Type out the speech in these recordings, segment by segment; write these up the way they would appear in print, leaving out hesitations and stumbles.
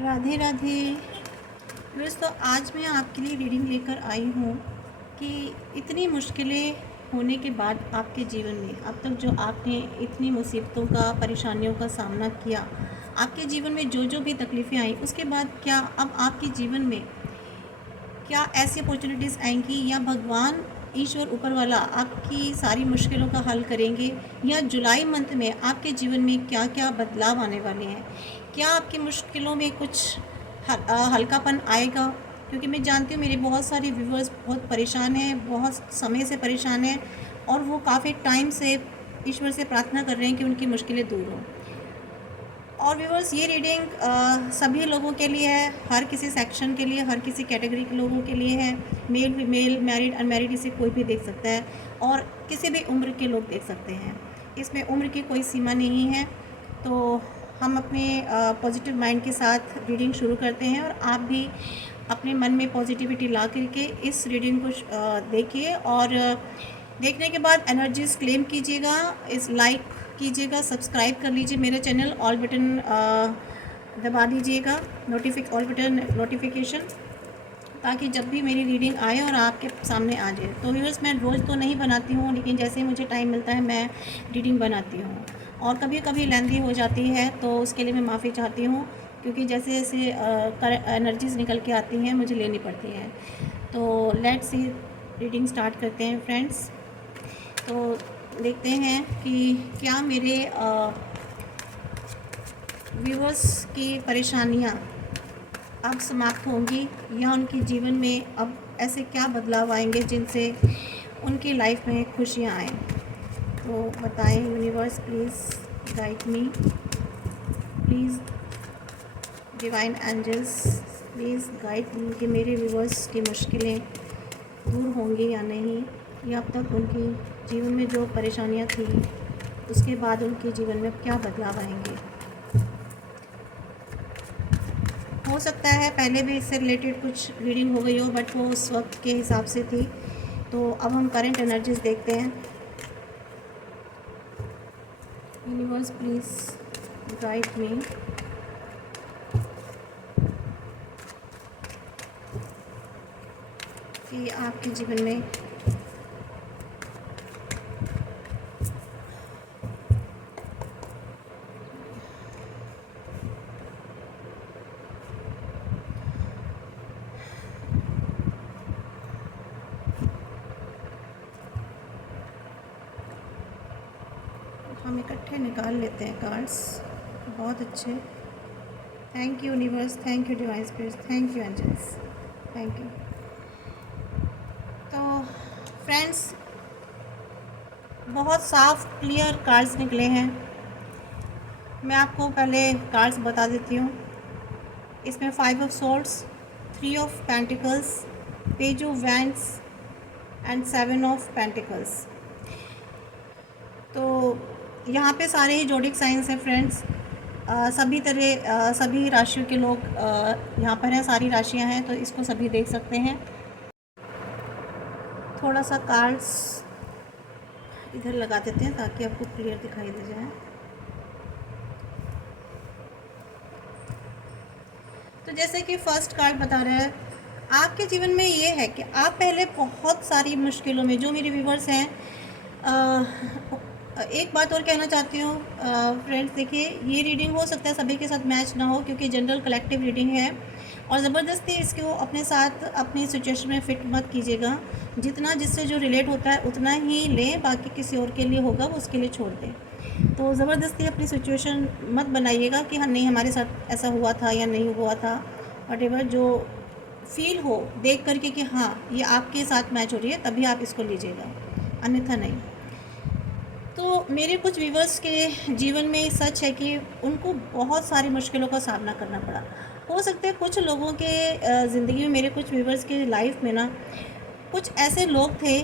राधे राधे। दोस्तों, आज मैं आपके लिए रीडिंग लेकर आई हूँ कि इतनी मुश्किलें होने के बाद आपके जीवन में अब तक जो आपने इतनी मुसीबतों का, परेशानियों का सामना किया, आपके जीवन में जो जो भी तकलीफ़ें आई, उसके बाद क्या अब आपके जीवन में क्या ऐसी अपॉर्चुनिटीज़ आएंगी, या भगवान ईश्वर ऊपर वाला आपकी सारी मुश्किलों का हल करेंगे, या जुलाई मंथ में आपके जीवन में क्या क्या बदलाव आने वाले हैं? क्या आपकी मुश्किलों में कुछ हल्कापन आएगा? क्योंकि मैं जानती हूँ मेरे बहुत सारे व्यूवर्स बहुत परेशान हैं, बहुत समय से परेशान हैं, और वो काफ़ी टाइम से ईश्वर से प्रार्थना कर रहे हैं कि उनकी मुश्किलें दूर हों। और व्यूवर्स, ये रीडिंग सभी लोगों के लिए है, हर किसी सेक्शन के लिए, हर किसी कैटेगरी के लोगों के लिए है। मेल फीमेल, मैरिड अनमैरिड, इसे कोई भी देख सकता है, और किसी भी उम्र के लोग देख सकते हैं। इसमें उम्र की कोई सीमा नहीं है। तो हम अपने पॉजिटिव माइंड के साथ रीडिंग शुरू करते हैं, और आप भी अपने मन में पॉजिटिविटी ला करके इस रीडिंग को देखिए, और देखने के बाद एनर्जीज क्लेम कीजिएगा, इस लाइक कीजिएगा, सब्सक्राइब कर लीजिए मेरे चैनल, ऑल बटन दबा दीजिएगा, ऑल बटन नोटिफिकेशन, ताकि जब भी मेरी रीडिंग आए और आपके सामने आ जाए। तो व्यूअर्स, मैं रोज़ तो नहीं बनाती हूँ, लेकिन जैसे ही मुझे टाइम मिलता है मैं रीडिंग बनाती हूँ, और कभी कभी लेंदी हो जाती है, तो उसके लिए मैं माफ़ी चाहती हूँ, क्योंकि जैसे जैसे एनर्जीज निकल के आती हैं मुझे लेनी पड़ती हैं। तो लेट्स सी, रीडिंग स्टार्ट करते हैं फ्रेंड्स। तो देखते हैं कि क्या मेरे व्यूअर्स की परेशानियां अब समाप्त होंगी, या उनके जीवन में अब ऐसे क्या बदलाव आएंगे जिनसे उनकी लाइफ में खुशियां आएँ। तो बताएं universe, please guide me, please divine angels, please guide me कि मेरे व्यूअर्स की मुश्किलें दूर होंगी या नहीं, या अब तक उनकी जीवन में जो परेशानियां थी उसके बाद उनके जीवन में क्या बदलाव आएंगे। हो सकता है पहले भी इससे रिलेटेड कुछ रीडिंग हो गई हो, बट वो उस वक्त के हिसाब से थी। तो अब हम करंट एनर्जीज देखते हैं। यूनिवर्स, प्लीज़ गाइड मी कि आपके जीवन में हम इकट्ठे निकाल लेते हैं कार्ड्स। बहुत अच्छे। Thank you universe, thank you divine spirits, thank you angels, thank you. तो फ्रेंड्स, बहुत साफ क्लियर कार्ड्स निकले हैं। मैं आपको पहले कार्ड्स बता देती हूँ। इसमें 5 of swords, 3 of pentacles, page of wands and 7 of pentacles. तो यहाँ पे सारे ही जोडिक साइंस हैं फ्रेंड्स। सभी राशियों के लोग यहाँ पर हैं, सारी राशियाँ हैं, तो इसको सभी देख सकते हैं। थोड़ा सा कार्ड्स इधर लगा देते हैं ताकि आपको क्लियर दिखाई दे जाए। तो जैसे कि फर्स्ट कार्ड बता रहा है, आपके जीवन में ये है कि आप पहले बहुत सारी मुश्किलों में, जो मेरे व्यूवर्स हैं, एक बात और कहना चाहती हूँ फ्रेंड्स, देखिए ये रीडिंग हो सकता है सभी के साथ मैच ना हो, क्योंकि जनरल कलेक्टिव रीडिंग है, और ज़बरदस्ती इसको अपने साथ अपनी सिचुएशन में फ़िट मत कीजिएगा। जितना जिससे जो रिलेट होता है उतना ही लें, बाकी किसी और के लिए होगा वो उसके लिए छोड़ दें। तो ज़बरदस्ती अपनी सिचुएशन मत बनाइएगा कि हाँ नहीं हमारे साथ ऐसा हुआ था या नहीं हुआ था, वटेवर जो फील हो देख करके कि हाँ ये आपके साथ मैच हो रही है, तभी आप इसको लीजिएगा, अन्यथा नहीं। तो मेरे कुछ व्यूवर्स के जीवन में सच है कि उनको बहुत सारी मुश्किलों का सामना करना पड़ा। हो सकता है कुछ लोगों के ज़िंदगी में, मेरे कुछ व्यूवर्स के लाइफ में ना, कुछ ऐसे लोग थे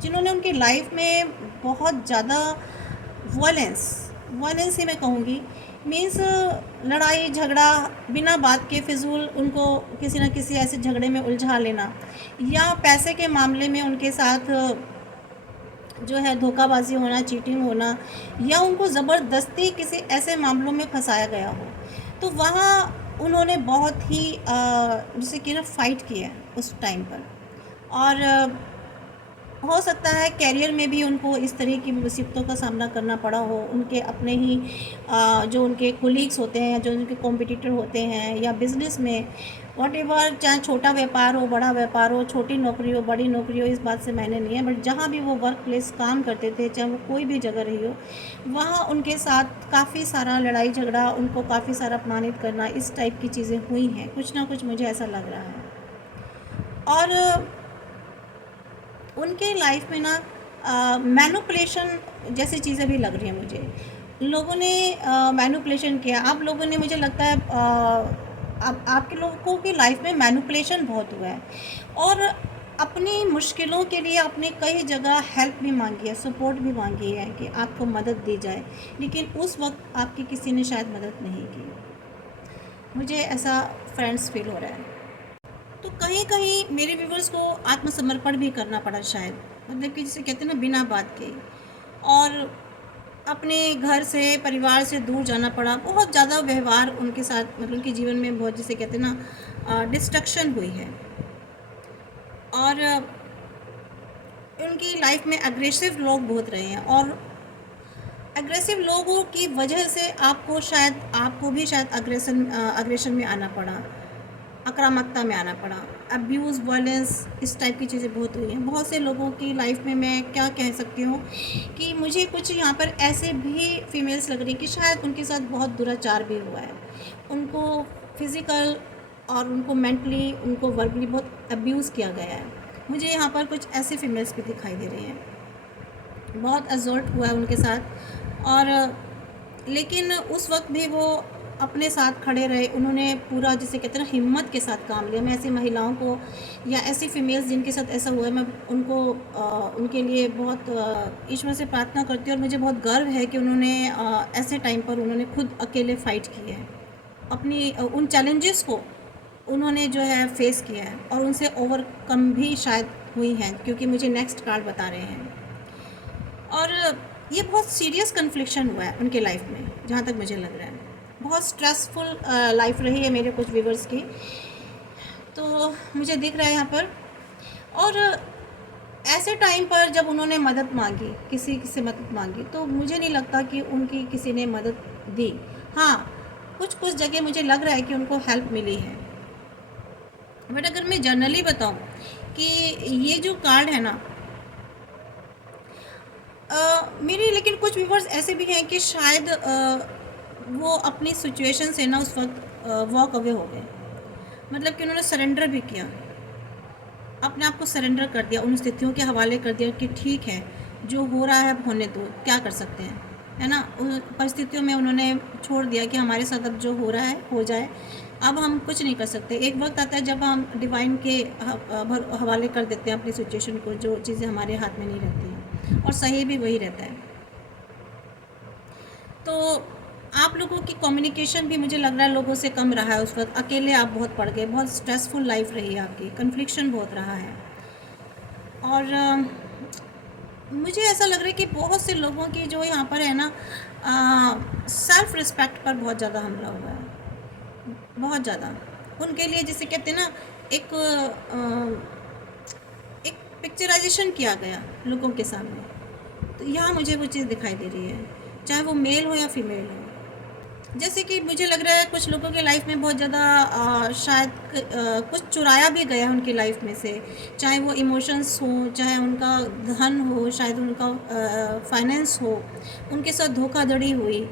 जिन्होंने उनकी लाइफ में बहुत ज़्यादा वायलेंस ही मैं कहूँगी, मीन्स लड़ाई झगड़ा बिना बात के फिजूल उनको किसी न किसी ऐसे झगड़े में उलझा लेना, या पैसे के मामले में उनके साथ जो है धोखाबाजी होना, चीटिंग होना, या उनको ज़बरदस्ती किसी ऐसे मामलों में फंसाया गया हो। तो वहाँ उन्होंने बहुत ही जैसे कि ना फ़ाइट किया उस टाइम पर। और हो सकता है करियर में भी उनको इस तरह की मुसीबतों का सामना करना पड़ा हो, उनके अपने ही जो उनके कोलीग्स होते हैं, जो उनके कॉम्पिटिटर होते हैं, या बिज़नेस में व्हाटएवर, चाहे छोटा व्यापार हो, बड़ा व्यापार हो, छोटी नौकरी हो, बड़ी नौकरी हो, इस बात से मायने नहीं है, बट जहाँ भी वो वर्क प्लेस काम करते थे, चाहे वो कोई भी जगह रही हो, वहाँ उनके साथ काफ़ी सारा लड़ाई झगड़ा, उनको काफ़ी सारा अपमानित करना, इस टाइप की चीज़ें हुई हैं, कुछ ना कुछ मुझे ऐसा लग रहा है। और उनके लाइफ में ना मैनिपुलेशन जैसी चीज़ें भी लग रही हैं मुझे। लोगों ने मैनिपुलेशन किया। आप लोगों ने, मुझे लगता है आप आपके लोगों की लाइफ में मैनिपुलेशन बहुत हुआ है, और अपनी मुश्किलों के लिए आपने कई जगह हेल्प भी मांगी है, सपोर्ट भी मांगी है कि आपको मदद दी जाए, लेकिन उस वक्त आपकी किसी ने शायद मदद नहीं की। मुझे ऐसा फ्रेंड्स फील हो रहा है। तो कहीं कहीं मेरे व्यूवर्स को आत्मसमर्पण भी करना पड़ा शायद, मतलब कि जिसे कहते हैं ना, बिना बात के, और अपने घर से, परिवार से दूर जाना पड़ा। बहुत ज़्यादा व्यवहार उनके साथ, मतलब उनके जीवन में बहुत, जिसे कहते हैं ना, डिस्ट्रक्शन हुई है। और उनकी लाइफ में एग्रेसिव लोग बहुत रहे हैं, और एग्रेसिव लोगों की वजह से आपको भी शायद अग्रेशन में आना पड़ा, आक्रामकता में आना पड़ा, अब्यूज़, वायलेंस, इस टाइप की चीज़ें बहुत हुई हैं बहुत से लोगों की लाइफ में। मैं क्या कह सकती हूँ कि मुझे कुछ यहाँ पर ऐसे भी फीमेल्स लग रही कि शायद उनके साथ बहुत दुराचार भी हुआ है, उनको फिज़िकल और उनको मेंटली, उनको वर्बली बहुत अब्यूज़ किया गया है। मुझे यहाँ पर कुछ ऐसे फीमेल्स भी दिखाई दे रही हैं, बहुत असॉल्ट हुआ है उनके साथ। और लेकिन उस वक्त भी वो अपने साथ खड़े रहे, उन्होंने पूरा, जिसे कहते हैं ना, हिम्मत के साथ काम लिया। मैं ऐसी महिलाओं को, या ऐसी फीमेल्स जिनके साथ ऐसा हुआ है, मैं उनको उनके लिए बहुत ईश्वर से प्रार्थना करती हूँ, और मुझे बहुत गर्व है कि उन्होंने ऐसे टाइम पर उन्होंने खुद अकेले फ़ाइट की है, अपनी उन चैलेंजेस को उन्होंने जो है फेस किया है, और उनसे ओवरकम भी शायद हुई हैं, क्योंकि मुझे नेक्स्ट कार्ड बता रहे हैं। और ये बहुत सीरियस कन्फ्लिक्शन हुआ है उनके लाइफ में, जहाँ तक मुझे लग रहा है। बहुत स्ट्रेसफुल लाइफ रही है मेरे कुछ व्यूवर्स की, तो मुझे दिख रहा है यहाँ पर। और ऐसे टाइम पर जब उन्होंने मदद मांगी, किसी से मदद मांगी, तो मुझे नहीं लगता कि उनकी किसी ने मदद दी। हाँ, कुछ जगह मुझे लग रहा है कि उनको हेल्प मिली है। बट अगर मैं जनरली बताऊँ कि ये जो कार्ड है ना, मेरे लेकिन कुछ व्यूवर्स ऐसे भी हैं कि शायद वो अपनी सिचुएशन से ना उस वक्त वॉक अवे हो गए, मतलब कि उन्होंने सरेंडर भी किया, अपने आप को सरेंडर कर दिया, उन स्थितियों के हवाले कर दिया कि ठीक है, जो हो रहा है होने दो, क्या कर सकते हैं, है ना। उन परिस्थितियों में उन्होंने छोड़ दिया कि हमारे साथ अब जो हो रहा है हो जाए, अब हम कुछ नहीं कर सकते। एक वक्त आता है जब हम डिवाइन के हवाले कर देते हैं अपनी सिचुएशन को, जो चीज़ें हमारे हाथ में नहीं रहती हैं, और सही भी वही रहता है। तो आप लोगों की कम्युनिकेशन भी मुझे लग रहा है लोगों से कम रहा है उस वक्त, अकेले आप बहुत पड़ गए, बहुत स्ट्रेसफुल लाइफ रही है आपकी, कन्फ्लिक्शन बहुत रहा है। और मुझे ऐसा लग रहा है कि बहुत से लोगों की जो यहाँ पर है ना, सेल्फ रिस्पेक्ट पर बहुत ज़्यादा हमला हुआ है, बहुत ज़्यादा। उनके लिए, जिसे कहते हैं ना, एक एक पिक्चराइजेशन किया गया लोगों के सामने। तो यहाँ मुझे वो चीज़ दिखाई दे रही है, चाहे वो मेल हो या फीमेल हो। जैसे कि मुझे लग रहा है कुछ लोगों के लाइफ में बहुत ज़्यादा शायद कुछ चुराया भी गया उनकी लाइफ में से, चाहे वो इमोशंस हो, चाहे उनका धन हो, शायद उनका फाइनेंस हो, उनके साथ धोखाधड़ी हुई।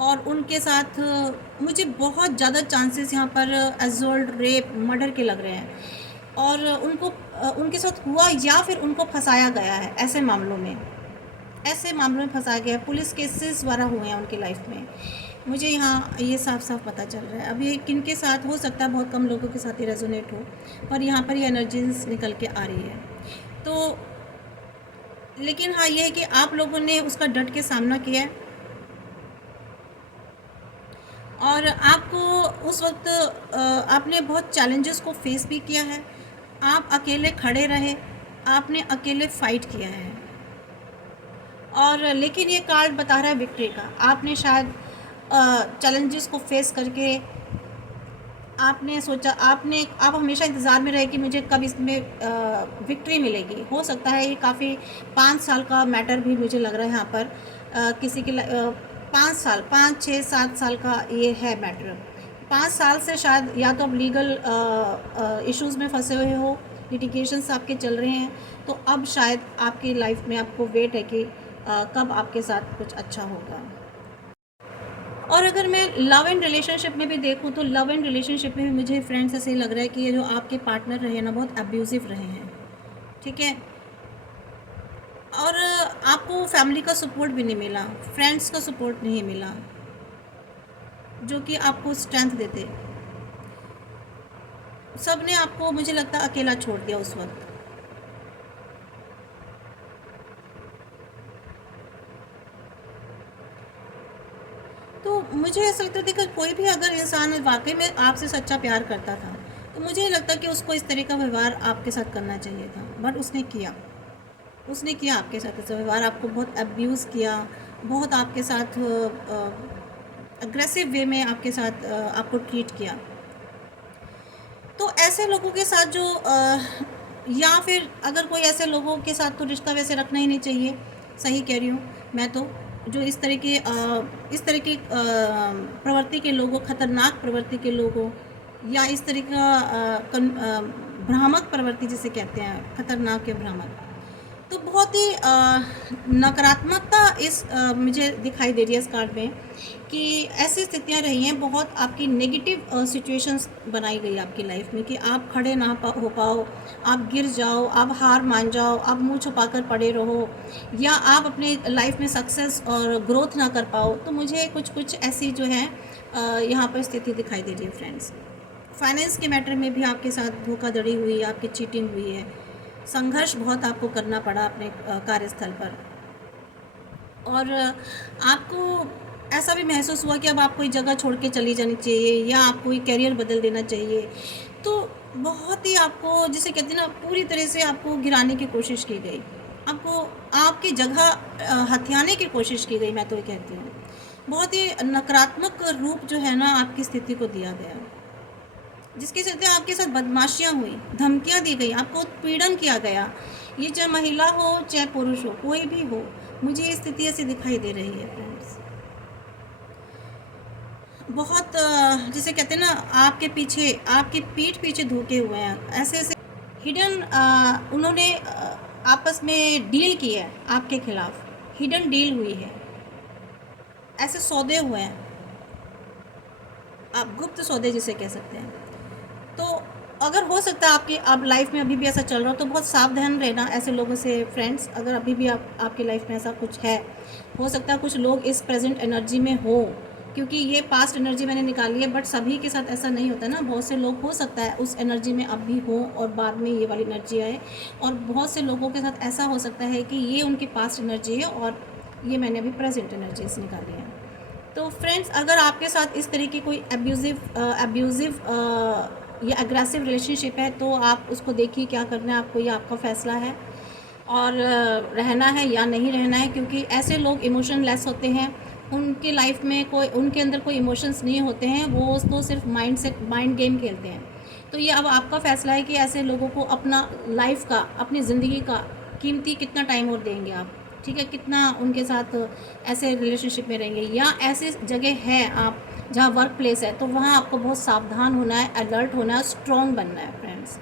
और उनके साथ मुझे बहुत ज़्यादा चांसेस यहाँ पर असॉल्ट, रेप, मर्डर के लग रहे हैं, और उनके साथ हुआ, या फिर उनको फंसाया गया है। ऐसे मामलों में फंसाया गया है, पुलिस केसेस द्वारा हुए हैं उनकी लाइफ में। मुझे यहाँ ये साफ साफ पता चल रहा है। अब ये किन के साथ हो सकता है, बहुत कम लोगों के साथ ही रेजोनेट हो, पर यहाँ पर ये एनर्जीज निकल के आ रही है। तो लेकिन हाँ, ये है कि आप लोगों ने उसका डट के सामना किया है, और आपको उस वक्त आपने बहुत चैलेंजेस को फेस भी किया है, आप अकेले खड़े रहे, आपने अकेले फाइट किया है। और लेकिन ये कार्ड बता रहा है विक्ट्री का। आपने शायद चैलेंजेस को फेस करके आपने सोचा, आप हमेशा इंतज़ार में रहे कि मुझे कब इसमें विक्ट्री मिलेगी। हो सकता है ये काफ़ी 5 साल का मैटर भी मुझे लग रहा है यहाँ पर, किसी के 5 साल, 5, 6, 7 साल का ये है मैटर। 5 साल से शायद या तो अब लीगल इश्यूज़ में फंसे हुए हो, लिटिगेशंस आपके चल रहे हैं, तो अब शायद आपकी लाइफ में आपको वेट है कि कब आपके साथ कुछ अच्छा होगा। और अगर मैं लव एंड रिलेशनशिप में भी देखूँ, तो लव एंड रिलेशनशिप में भी मुझे फ्रेंड्स ऐसे लग रहा है कि ये जो आपके पार्टनर रहे ना, बहुत अब्यूज़िव रहे हैं, ठीक है। और आपको फैमिली का सपोर्ट भी नहीं मिला, फ्रेंड्स का सपोर्ट नहीं मिला जो कि आपको स्ट्रेंथ देते। सब ने आपको, मुझे लगता है, अकेला छोड़ दिया उस वक्त। तो मुझे ऐसा लगता था कि कोई भी अगर इंसान वाकई में आपसे सच्चा प्यार करता था, तो मुझे नहीं लगता कि उसको इस तरह का व्यवहार आपके साथ करना चाहिए था, बट उसने किया आपके साथ ऐसा व्यवहार, आपको बहुत अब्यूज़ किया, बहुत आपके साथ अग्रेसिव वे में आपके साथ आपको ट्रीट किया। तो ऐसे लोगों के साथ जो या फिर अगर कोई ऐसे लोगों के साथ तो रिश्ता वैसे रखना ही नहीं चाहिए, सही कह रही हूँ मैं तो, जो इस तरह की प्रवृत्ति के लोगों, खतरनाक प्रवृत्ति के लोगों, या इस तरह का भ्रामक प्रवृत्ति जिसे कहते हैं, खतरनाक या भ्रामक, तो बहुत ही नकारात्मकता मुझे दिखाई दे रही है इस कार्ड में, कि ऐसी स्थितियां रही हैं, बहुत आपकी नेगेटिव सिचुएशंस बनाई गई आपकी लाइफ में कि आप खड़े ना हो पाओ, आप गिर जाओ, आप हार मान जाओ, आप मुंह छुपाकर पड़े रहो, या आप अपने लाइफ में सक्सेस और ग्रोथ ना कर पाओ। तो मुझे कुछ ऐसी जो है यहाँ पर स्थिति दिखाई दे रही है फ्रेंड्स। फाइनेंस के मैटर में भी आपके साथ धोखाधड़ी हुई, आपकी चीटिंग हुई है, संघर्ष बहुत आपको करना पड़ा अपने कार्यस्थल पर, और आपको ऐसा भी महसूस हुआ कि अब आपको ये जगह छोड़ के चली जानी चाहिए, या आपको ये करियर बदल देना चाहिए। तो बहुत ही आपको, जिसे कहते हैं ना, पूरी तरह से आपको गिराने की कोशिश की गई, आपको आपकी जगह हथियाने की कोशिश की गई, मैं तो ये कहती हूँ। बहुत ही नकारात्मक रूप जो है ना आपकी स्थिति को दिया गया, जिसके चलते आपके साथ बदमाशियाँ हुई, धमकियाँ दी गई, आपको उत्पीड़न किया गया। ये चाहे महिला हो चाहे पुरुष हो, कोई भी हो, मुझे ये स्थिति ऐसी दिखाई दे रही है फ्रेंड्स। बहुत जिसे कहते हैं ना, आपकी पीठ पीछे धोखे हुए हैं, ऐसे ऐसे हिडन उन्होंने आपस में डील की है आपके खिलाफ, हिडन डील हुई है, ऐसे सौदे हुए हैं, आप गुप्त सौदे जिसे कह सकते हैं। तो अगर हो सकता है आपकी अब लाइफ में अभी भी ऐसा चल रहा हो, तो बहुत सावधान रहना ऐसे लोगों से फ्रेंड्स। अगर अभी भी आपकी लाइफ में ऐसा कुछ है, हो सकता है कुछ लोग इस प्रेजेंट एनर्जी में हो, क्योंकि ये पास्ट एनर्जी मैंने निकाली है, बट सभी के साथ ऐसा नहीं होता ना। बहुत से लोग हो सकता है उस एनर्जी में अब भी हो और बाद में ये वाली एनर्जी आए, और बहुत से लोगों के साथ ऐसा हो सकता है कि ये उनकी पास्ट एनर्जी है और ये मैंने अभी प्रेजेंट एनर्जीज निकाली है। तो फ्रेंड्स, अगर आपके साथ इस तरह की कोई अब्यूज़िव या एग्रेसिव रिलेशनशिप है, तो आप उसको देखिए क्या करना है आपको, ये आपका फ़ैसला है, और रहना है या नहीं रहना है, क्योंकि ऐसे लोग इमोशनलेस होते हैं, उनकी लाइफ में उनके अंदर कोई इमोशंस नहीं होते हैं, वो तो सिर्फ माइंड गेम खेलते हैं। तो ये अब आपका फ़ैसला है कि ऐसे लोगों को अपना लाइफ का, अपनी ज़िंदगी का कीमती कितना टाइम और देंगे आप, ठीक है, कितना उनके साथ ऐसे रिलेशनशिप में रहेंगे, या ऐसी जगह है आप जहाँ वर्क प्लेस है, तो वहाँ आपको बहुत सावधान होना है, अलर्ट होना है, स्ट्रॉन्ग बनना है फ्रेंड्स।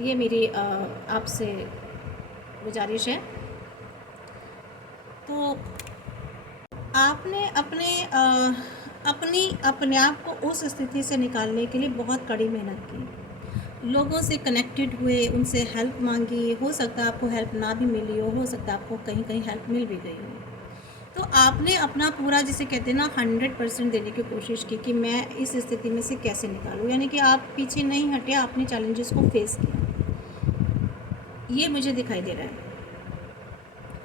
ये मेरी आपसे गुजारिश है। तो आपने अपने आप को उस स्थिति से निकालने के लिए बहुत कड़ी मेहनत की, लोगों से कनेक्टेड हुए, उनसे हेल्प मांगी, हो सकता है आपको हेल्प ना भी मिली हो सकता है आपको कहीं कहीं हेल्प मिल भी गई हो। तो आपने अपना पूरा, जिसे कहते हैं ना, 100% देने की कोशिश की कि मैं इस स्थिति में से कैसे निकालूं, यानी कि आप पीछे नहीं हटे, आपने चैलेंजेस को फेस किया, ये मुझे दिखाई दे रहा है।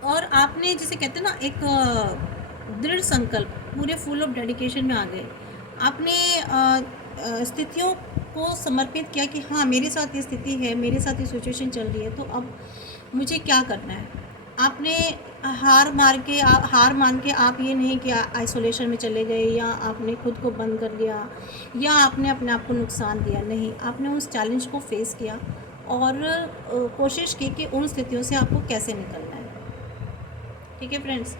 और आपने, जिसे कहते हैं ना, एक दृढ़ संकल्प, पूरे फुल ऑफ डेडिकेशन में आ गए। आपने स्थितियों को समर्पित किया कि हाँ, मेरे साथ ये स्थिति है, मेरे साथ ये सिचुएशन चल रही है, तो अब मुझे क्या करना है। आपने हार मान के आप ये नहीं कि आइसोलेशन में चले गए या आपने खुद को बंद कर लिया या आपने अपने आप को नुकसान दिया। नहीं, आपने उस चैलेंज को फेस किया और कोशिश की कि उन स्थितियों से आपको कैसे निकलना है। ठीक है फ्रेंड्स,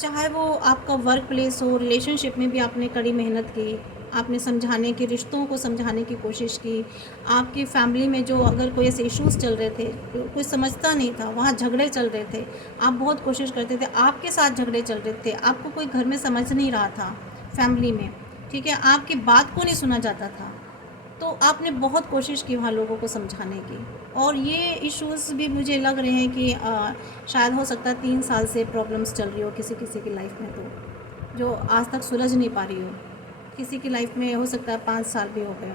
चाहे वो आपका वर्क प्लेस हो, रिलेशनशिप में भी आपने कड़ी मेहनत की, आपने समझाने की, रिश्तों को समझाने की कोशिश की। आपकी फैमिली में जो अगर कोई ऐसे इश्यूज़ चल रहे थे, कोई समझता नहीं था, वहाँ झगड़े चल रहे थे, आप बहुत कोशिश करते थे, आपके साथ झगड़े चल रहे थे, आपको कोई घर में समझ नहीं रहा था फैमिली में, ठीक है, आपकी बात को नहीं सुना जाता था, तो आपने बहुत कोशिश की वहाँ लोगों को समझाने की। और ये इश्यूज़ भी मुझे लग रहे हैं कि शायद हो सकता है 3 साल से प्रॉब्लम्स चल रही हो किसी किसी की लाइफ में, तो जो आज तक सुलझ नहीं पा रही हो। किसी की लाइफ में हो सकता है 5 साल भी हो गए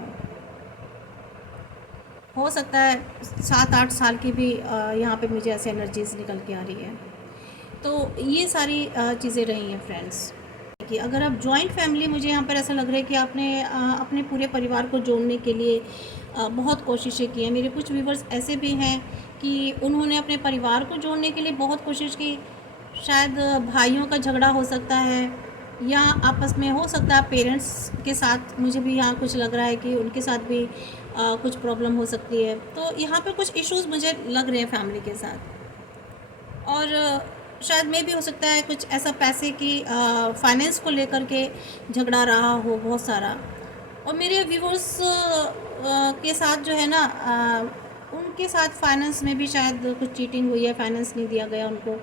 हो सकता है 7-8 साल की भी यहाँ पे मुझे ऐसे एनर्जीज निकल के आ रही है। तो ये सारी चीज़ें रही हैं फ्रेंड्स कि अगर आप जॉइंट फैमिली, मुझे यहाँ पर ऐसा लग रहा है कि आपने अपने पूरे परिवार को जोड़ने के लिए बहुत कोशिशें की हैं। मेरे कुछ व्यूवर्स ऐसे भी हैं कि उन्होंने अपने परिवार को जोड़ने के लिए बहुत कोशिश की। शायद भाइयों का झगड़ा हो सकता है या आपस में हो सकता है पेरेंट्स के साथ, मुझे भी यहाँ कुछ लग रहा है कि उनके साथ भी कुछ प्रॉब्लम हो सकती है। तो यहाँ पे कुछ इश्यूज़ मुझे लग रहे हैं फैमिली के साथ। और शायद में भी हो सकता है कुछ ऐसा पैसे की फाइनेंस को लेकर के झगड़ा रहा हो बहुत सारा। और मेरे व्यूवर्स के साथ जो है ना, उनके साथ फाइनेंस में भी शायद कुछ चीटिंग हुई है, फाइनेंस नहीं दिया गया उनको,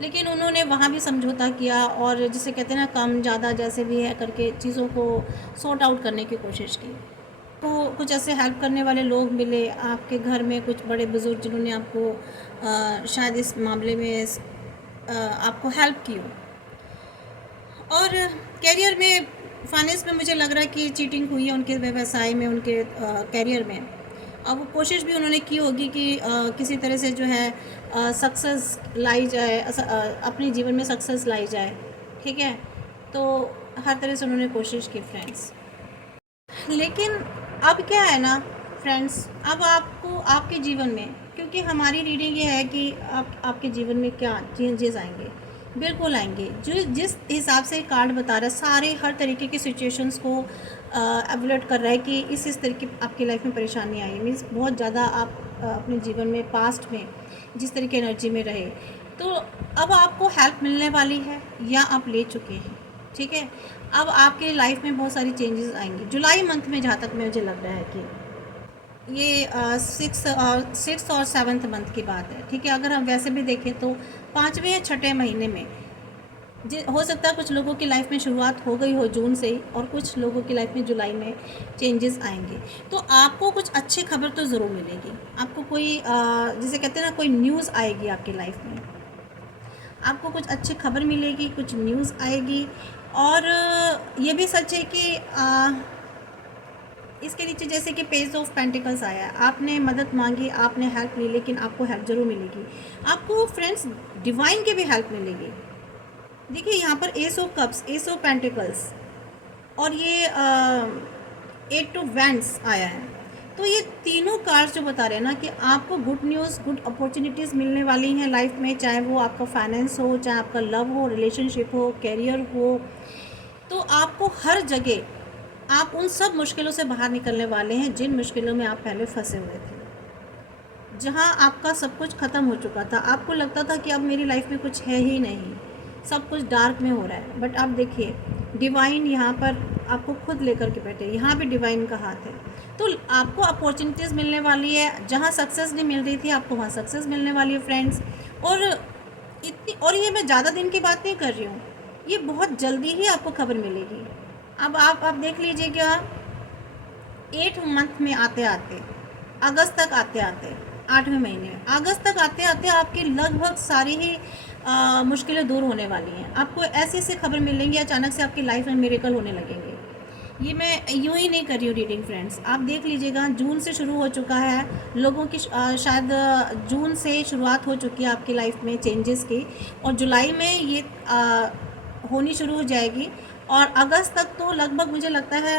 लेकिन उन्होंने वहाँ भी समझौता किया और जिसे कहते हैं ना कम ज़्यादा जैसे भी है करके चीज़ों को सॉर्ट आउट करने की कोशिश की। तो कुछ ऐसे हेल्प करने वाले लोग मिले आपके घर में, कुछ बड़े बुज़ुर्ग जिन्होंने आपको शायद इस मामले में आपको हेल्प की हो। और करियर में, फाइनेंस में मुझे लग रहा है कि चीटिंग हुई है उनके व्यवसाय में, उनके करियर में। अब वो कोशिश भी उन्होंने की होगी कि किसी तरह से जो है सक्सेस लाई जाए, अपने जीवन में सक्सेस लाई जाए। ठीक है, तो हर तरह से उन्होंने कोशिश की फ्रेंड्स। लेकिन अब क्या है ना फ्रेंड्स, अब आपको आपके जीवन में, क्योंकि हमारी रीडिंग ये है कि आपके जीवन में क्या चेंजेस आएंगे, बिल्कुल आएंगे। जो जिस हिसाब से कार्ड बता रहा है, सारे हर तरीके की सिचुएशंस को एवोलेट कर रहा है कि इस तरह की आपकी लाइफ में परेशानी आई, मीन्स बहुत ज़्यादा आप अपने जीवन में पास्ट में जिस तरह की एनर्जी में रहे, तो अब आपको हेल्प मिलने वाली है या आप ले चुके हैं। ठीक है, अब आपके लाइफ में बहुत सारी चेंजेस आएंगी जुलाई मंथ में, जहाँ तक मुझे लग रहा है कि ये 6 और 7 मंथ की बात है। ठीक है, अगर हम वैसे भी देखें तो 5वें या 6ठे महीने में हो सकता है कुछ लोगों की लाइफ में शुरुआत हो गई हो जून से ही, और कुछ लोगों की लाइफ में जुलाई में चेंजेस आएंगे। तो आपको कुछ अच्छी खबर तो ज़रूर मिलेगी, आपको कोई जिसे कहते हैं ना कोई न्यूज़ आएगी आपकी लाइफ में, आपको कुछ अच्छी खबर मिलेगी, कुछ न्यूज़ आएगी। और ये भी सच है कि इसके नीचे जैसे कि पेज ऑफ पेंटिकल्स आया है, आपने मदद मांगी, आपने हेल्प ली, लेकिन आपको हेल्प ज़रूर मिलेगी। आपको फ्रेंड्स डिवाइन की भी हेल्प मिलेगी। देखिए यहाँ पर S of cups, S of pentacles और ये 8 ऑफ वैंड्स आया है। तो ये तीनों कार्ड्स जो बता रहे हैं ना कि आपको गुड न्यूज़, गुड अपॉर्चुनिटीज़ मिलने वाली हैं लाइफ में, चाहे वो आपका फाइनेंस हो, चाहे आपका लव हो, रिलेशनशिप हो, कैरियर हो। तो आपको हर जगह आप उन सब मुश्किलों से बाहर निकलने वाले हैं जिन मुश्किलों में आप पहले फंसे हुए थे, जहां आपका सब कुछ ख़त्म हो चुका था। आपको लगता था कि अब मेरी लाइफ में कुछ है ही नहीं, सब कुछ डार्क में हो रहा है। बट आप देखिए डिवाइन यहाँ पर आपको खुद लेकर के बैठे, यहाँ भी डिवाइन का हाथ है। तो आपको अपॉर्चुनिटीज़ मिलने वाली है, जहाँ सक्सेस नहीं मिल रही थी आपको वहाँ सक्सेस मिलने वाली है फ्रेंड्स। और ये मैं ज़्यादा दिन की बात नहीं कर रही हूँ, ये बहुत जल्दी ही आपको खबर मिलेगी। अब आप देख लीजिएगा 8 मंथ में आते आते, अगस्त तक आते आते, 8वें महीने अगस्त तक आते आते आपकी लगभग सारी ही मुश्किलें दूर होने वाली हैं। आपको ऐसी ऐसी खबर मिलेंगी, अचानक से आपकी लाइफ में मिरेकल होने लगेंगे। ये मैं यूँ ही नहीं कर रही हूँ रीडिंग फ्रेंड्स, आप देख लीजिएगा जून से शुरू हो चुका है लोगों की, शायद जून से शुरुआत हो चुकी है आपकी लाइफ में चेंजेस की, और जुलाई में ये होनी शुरू हो जाएगी। और अगस्त तक तो लगभग मुझे लगता है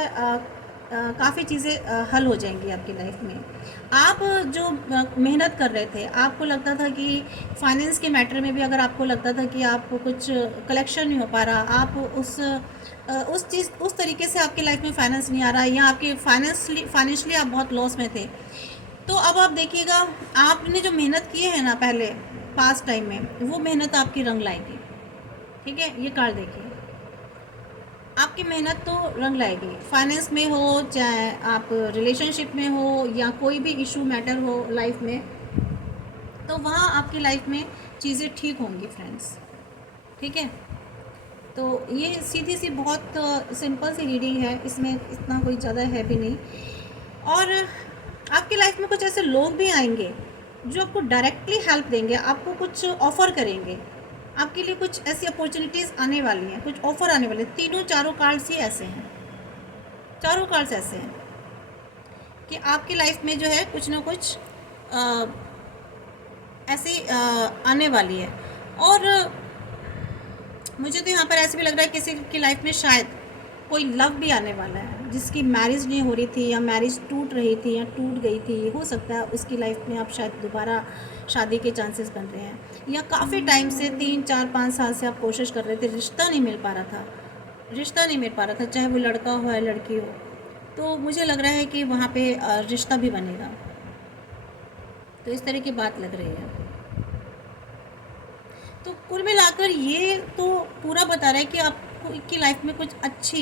काफ़ी चीज़ें हल हो जाएंगी आपकी लाइफ में। आप जो मेहनत कर रहे थे, आपको लगता था कि फाइनेंस के मैटर में भी अगर आपको लगता था कि आप कुछ कलेक्शन नहीं हो पा रहा, आप उस चीज़ उस तरीके से आपकी लाइफ में फाइनेंस नहीं आ रहा, या आपके फाइनेंशियली आप बहुत लॉस में थे, तो अब आप देखिएगा, आपने जो मेहनत की है ना पहले पास्ट टाइम में, वो मेहनत आपकी रंग लाएगी। ठीक है, ये कार्ड देखिए, आपकी मेहनत तो रंग लाएगी। फाइनेंस में हो, चाहे आप रिलेशनशिप में हो, या कोई भी इशू मैटर हो लाइफ में, तो वहाँ आपकी लाइफ में चीज़ें ठीक होंगी फ्रेंड्स। ठीक है, तो ये सीधी सी बहुत सिंपल सी रीडिंग है, इसमें इतना कोई ज़्यादा है भी नहीं। और आपकी लाइफ में कुछ ऐसे लोग भी आएंगे जो आपको डायरेक्टली हेल्प देंगे, आपको कुछ ऑफ़र करेंगे, आपके लिए कुछ ऐसी अपॉर्चुनिटीज़ आने वाली हैं, कुछ ऑफ़र आने वाले हैं। तीनों चारों कार्ड्स ही ऐसे हैं, चारों कार्ड्स ऐसे हैं कि आपकी लाइफ में जो है कुछ ना कुछ ऐसी आने वाली है। और मुझे तो यहाँ पर ऐसे भी लग रहा है किसी की लाइफ में शायद कोई लव भी आने वाला है, जिसकी मैरिज नहीं हो रही थी, या मैरिज टूट रही थी या टूट गई थी, हो सकता है उसकी लाइफ में आप शायद दोबारा शादी के चांसेस बन रहे हैं, या काफ़ी टाइम से 3 4 5 साल से आप कोशिश कर रहे थे, रिश्ता नहीं मिल पा रहा था, रिश्ता नहीं मिल पा रहा था, चाहे वो लड़का हो या लड़की हो। तो मुझे लग रहा है कि वहाँ पे रिश्ता भी बनेगा, तो इस तरह की बात लग रही है। तो कुल मिलाकर ये तो पूरा बता रहा है कि आपको की लाइफ में कुछ अच्छी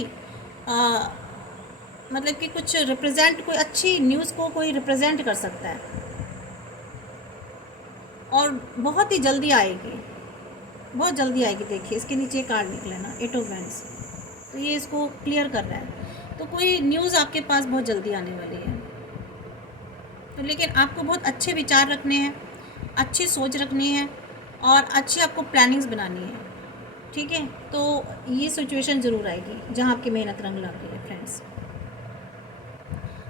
मतलब कि कुछ रिप्रेजेंट, कोई अच्छी न्यूज़ को कोई रिप्रेजेंट कर सकता है, और बहुत ही जल्दी आएगी, बहुत जल्दी आएगी। देखिए इसके नीचे कार्ड निकला ना, 8 ऑफ वैंड्स, तो ये इसको क्लियर कर रहा है। तो कोई न्यूज़ आपके पास बहुत जल्दी आने वाली है, तो लेकिन आपको बहुत अच्छे विचार रखने हैं, अच्छी सोच रखनी है, और अच्छी आपको प्लानिंग्स बनानी है। ठीक है, तो ये सिचुएशन ज़रूर आएगी जहाँ आपकी मेहनत रंग ला रही है फ्रेंड्स।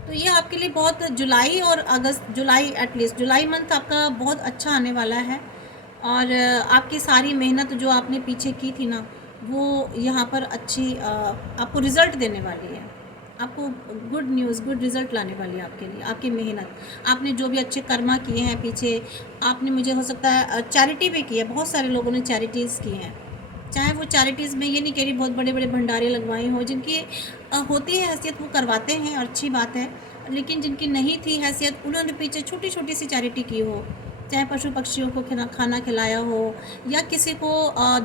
तो ये आपके लिए बहुत जुलाई और अगस्त, जुलाई एटलीस्ट जुलाई मंथ आपका बहुत अच्छा आने वाला है, और आपकी सारी मेहनत जो आपने पीछे की थी ना, वो यहाँ पर अच्छी आपको रिज़ल्ट देने वाली है, आपको गुड न्यूज़, गुड रिज़ल्ट लाने वाली है आपके लिए। आपकी मेहनत, आपने जो भी अच्छे कर्मा किए हैं पीछे, आपने, मुझे हो सकता है चैरिटी भी की है, बहुत सारे लोगों ने चैरिटीज़ की हैं, चाहे वो चैरिटीज़ में, ये नहीं कह रही बहुत बड़े बड़े भंडारे लगवाए हों, जिनकी होती है हैसियत वो करवाते हैं, अच्छी बात है, लेकिन जिनकी नहीं थी हैसियत, उन्होंने पीछे छोटी छोटी सी चैरिटी की हो, चाहे पशु पक्षियों को खाना खिलाया हो, या किसी को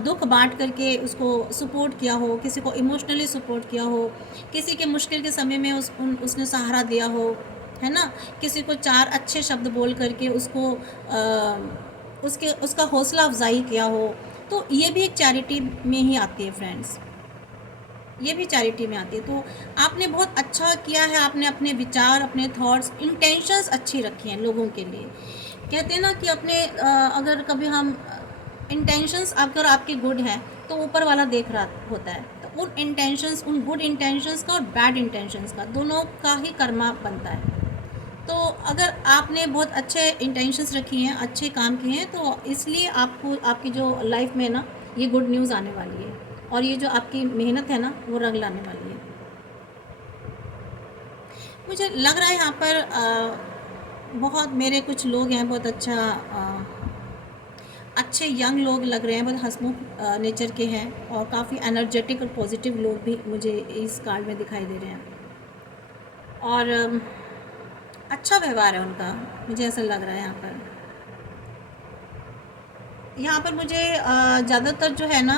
दुख बांट करके उसको सपोर्ट किया हो, किसी को इमोशनली सपोर्ट किया हो, किसी के मुश्किल के समय में उसने सहारा दिया हो, है ना, किसी को 4 अच्छे शब्द बोल करके उसको उसका हौसला अफजाई किया हो, तो ये भी एक चैरिटी में ही आती है फ्रेंड्स, ये भी चैरिटी में आती है। तो आपने बहुत अच्छा किया है, आपने अपने विचार, अपने थॉट्स, इंटेंशंस अच्छी रखी हैं लोगों के लिए। कहते हैं ना कि अपने अगर कभी हम इंटेंशंस अगर आपके गुड हैं, तो ऊपर वाला देख रहा होता है, तो उन इंटेंशंस, उन गुड इंटेंशंस का और बैड इंटेंशंस का, दोनों का ही कर्मा बनता है। तो अगर आपने बहुत अच्छे इंटेंशंस रखी हैं, अच्छे काम किए हैं, तो इसलिए आपको आपकी जो लाइफ में ना ये गुड न्यूज़ आने वाली है, और ये जो आपकी मेहनत है ना वो रंग लाने वाली है। मुझे लग रहा है यहाँ पर बहुत मेरे कुछ लोग हैं, बहुत अच्छे यंग लोग लग रहे हैं, बहुत हंसमुख नेचर के हैं, और काफ़ी एनर्जेटिक और पॉजिटिव लोग भी मुझे इस कार्ड में दिखाई दे रहे हैं, और अच्छा व्यवहार है उनका, मुझे ऐसा लग रहा है। यहाँ पर मुझे ज़्यादातर जो है ना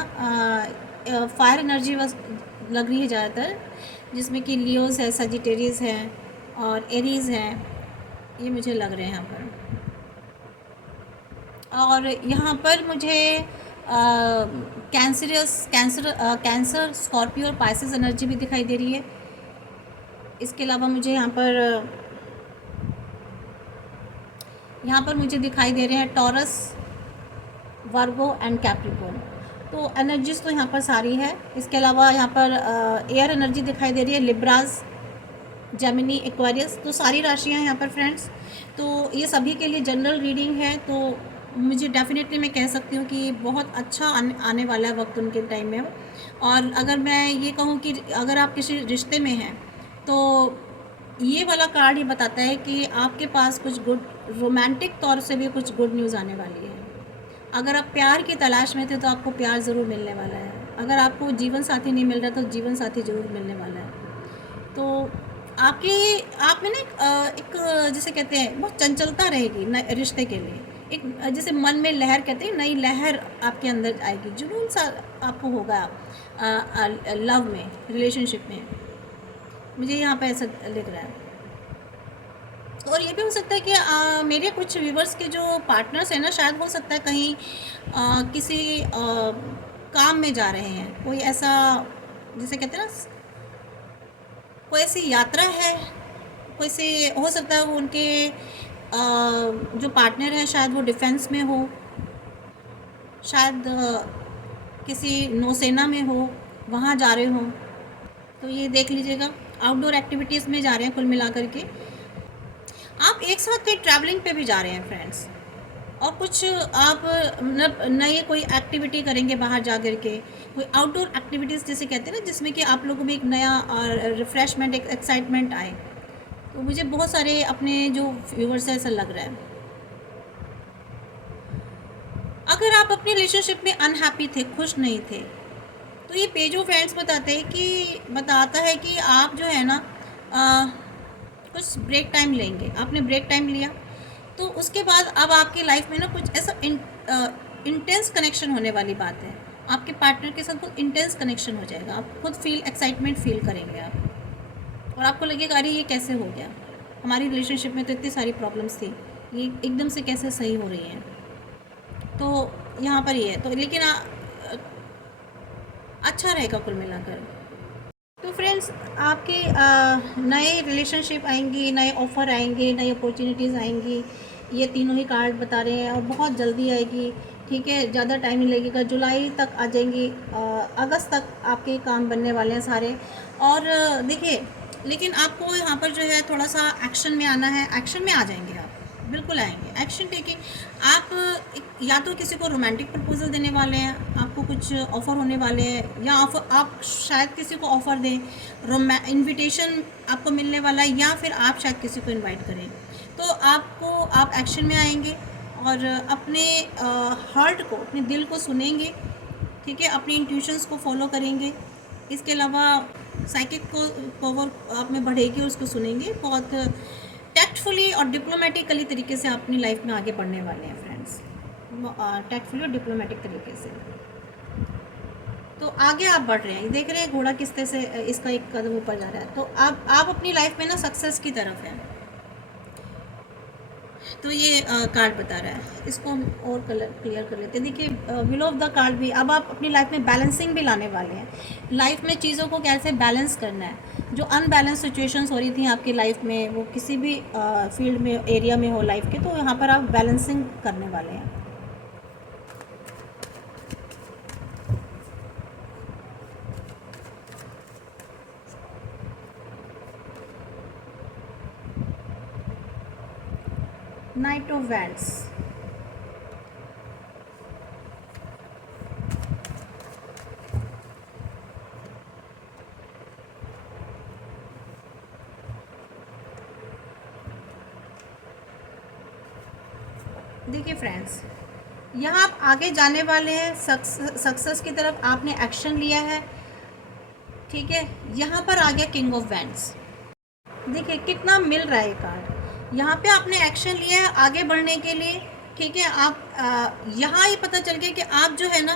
फायर एनर्जी लग रही है ज़्यादातर, जिसमें कि लियोस है, सजिटेरियस है, और एरीज़ हैं, ये मुझे लग रहे हैं यहाँ पर। और यहाँ पर मुझे कैंसर, स्कॉर्पियो और पाइसेस एनर्जी भी दिखाई दे रही है। इसके अलावा मुझे यहाँ पर मुझे दिखाई दे रहे हैं टॉरस, वर्गो एंड कैप्रिकॉर्न। तो एनर्जीज तो यहाँ पर सारी है। इसके अलावा यहाँ पर एयर एनर्जी दिखाई दे रही है, लिब्रास, जेमिनी, एक्वेरियस, तो सारी राशियाँ हैं यहाँ पर फ्रेंड्स। तो ये सभी के लिए जनरल रीडिंग है, तो मुझे डेफिनेटली मैं कह सकती हूँ कि बहुत अच्छा आने वाला है वक्त उनके टाइम में। और अगर मैं ये कहूँ कि अगर आप किसी रिश्ते में हैं, तो ये वाला कार्ड ये बताता है कि आपके पास कुछ गुड, रोमांटिक तौर से भी कुछ गुड न्यूज़ आने वाली है। अगर आप प्यार की तलाश में थे तो आपको प्यार ज़रूर मिलने वाला है। अगर आपको जीवन साथी नहीं मिल रहा तो जीवन साथी ज़रूर मिलने वाला है। तो आपकी आप में ना एक जिसे कहते हैं बहुत चंचलता रहेगी न रिश्ते के लिए। एक जैसे मन में लहर कहते हैं, नई लहर आपके अंदर आएगी, जुनून सा आपको होगा लव में, रिलेशनशिप में। मुझे यहाँ पे ऐसा लग रहा है। और ये भी हो सकता है कि मेरे कुछ व्यूवर्स के जो पार्टनर्स हैं ना, शायद हो सकता है कहीं किसी काम में जा रहे हैं, कोई ऐसा जिसे कहते हैं ना, कोई ऐसी यात्रा है, कोई सी हो सकता है वो उनके जो पार्टनर हैं शायद वो डिफेंस में हो, शायद किसी नौसेना में हो, वहाँ जा रहे हों। तो ये देख लीजिएगा, आउटडोर एक्टिविटीज़ में जा रहे हैं कुल मिलाकर के। आप एक साथ कहीं ट्रैवलिंग पे भी जा रहे हैं फ्रेंड्स, और कुछ आप मतलब नए कोई एक्टिविटी करेंगे बाहर जा कर के, कोई आउटडोर एक्टिविटीज़ जिसे कहते हैं ना, जिसमें कि आप लोगों में एक नया रिफ़्रेशमेंट, एक एक्साइटमेंट आए। तो मुझे बहुत सारे अपने जो व्यूवर्स हैं ऐसा लग रहा है। अगर आप अपने रिलेशनशिप में अनहैप्पी थे, खुश नहीं थे, तो ये पेज ऑफ फ्रेंड्स बताता है कि आप जो है ना कुछ ब्रेक टाइम लेंगे। आपने ब्रेक टाइम लिया तो उसके बाद अब आपकी लाइफ में ना कुछ ऐसा इंटेंस कनेक्शन होने वाली बात है। आपके पार्टनर के साथ बहुत इंटेंस कनेक्शन हो जाएगा, आप खुद एक्साइटमेंट फील करेंगे आप, और आपको लगेगा अरे ये कैसे हो गया, हमारी रिलेशनशिप में तो इतनी सारी प्रॉब्लम्स थी, ये एकदम से कैसे सही हो रही हैं। तो यहाँ पर ये है तो, लेकिन अच्छा रहेगा कुल मिलाकर। तो फ्रेंड्स, आपके नए रिलेशनशिप आएंगी, नए ऑफ़र आएंगे, नई अपॉर्चुनिटीज़ आएंगी। ये तीनों ही कार्ड बता रहे हैं, और बहुत जल्दी आएगी। ठीक है, ज़्यादा टाइम नहीं लगेगा, जुलाई तक आ जाएंगी, अगस्त तक आपके काम बनने वाले हैं सारे। और देखिए, लेकिन आपको यहाँ पर जो है थोड़ा सा एक्शन में आना है। एक्शन में आ जाएंगे आप, बिल्कुल आएंगे। एक्शन टेकिंग, आप या तो किसी को रोमांटिक प्रपोजल देने वाले हैं, आपको कुछ ऑफ़र होने वाले हैं, या ऑफ़र आप शायद किसी को ऑफ़र दें, इनविटेशन आपको मिलने वाला है, या फिर आप शायद किसी को इनवाइट करें। तो आप एक्शन में आएंगे और अपने हार्ट को, अपने दिल को सुनेंगे। ठीक है, अपनी इंट्यूशंस को फॉलो करेंगे। इसके अलावा साइकिक को पावर आप में बढ़ेगी, उसको सुनेंगे। बहुत टैक्टफुली और डिप्लोमेटिकली तरीके से अपनी लाइफ में आगे बढ़ने वाले हैं फ्रेंड्स, टैक्टफुली और डिप्लोमेटिक तरीके से। तो आगे आप बढ़ रहे हैं, देख रहे हैं घोड़ा किस तरह से इसका एक कदम ऊपर जा रहा है। तो आप अपनी लाइफ में ना सक्सेस की तरफ हैं। तो ये कार्ड बता रहा है। इसको हम और क्लियर कर लेते हैं। देखिए, बिलो ऑफ द कार्ड भी, अब आप अपनी लाइफ में बैलेंसिंग भी लाने वाले हैं। लाइफ में चीज़ों को कैसे बैलेंस करना है। जो अनबैलेंस सिचुएशंस हो रही थी आपकी लाइफ में, वो किसी भी फील्ड में, एरिया में हो लाइफ के, तो यहाँ पर आप बैलेंसिंग करने वाले हैं। नाइट ऑफ वैंड्स, देखिए फ्रेंड्स, यहाँ आप आगे जाने वाले हैं सक्सेस की तरफ। आपने एक्शन लिया है। ठीक है, यहाँ पर आ गया किंग ऑफ वैंड्स। देखिए कितना मिल रहा है कार्ड। यहाँ पे आपने एक्शन लिया है आगे बढ़ने के लिए। ठीक है, आप यहाँ ये पता चल गया कि आप जो है ना,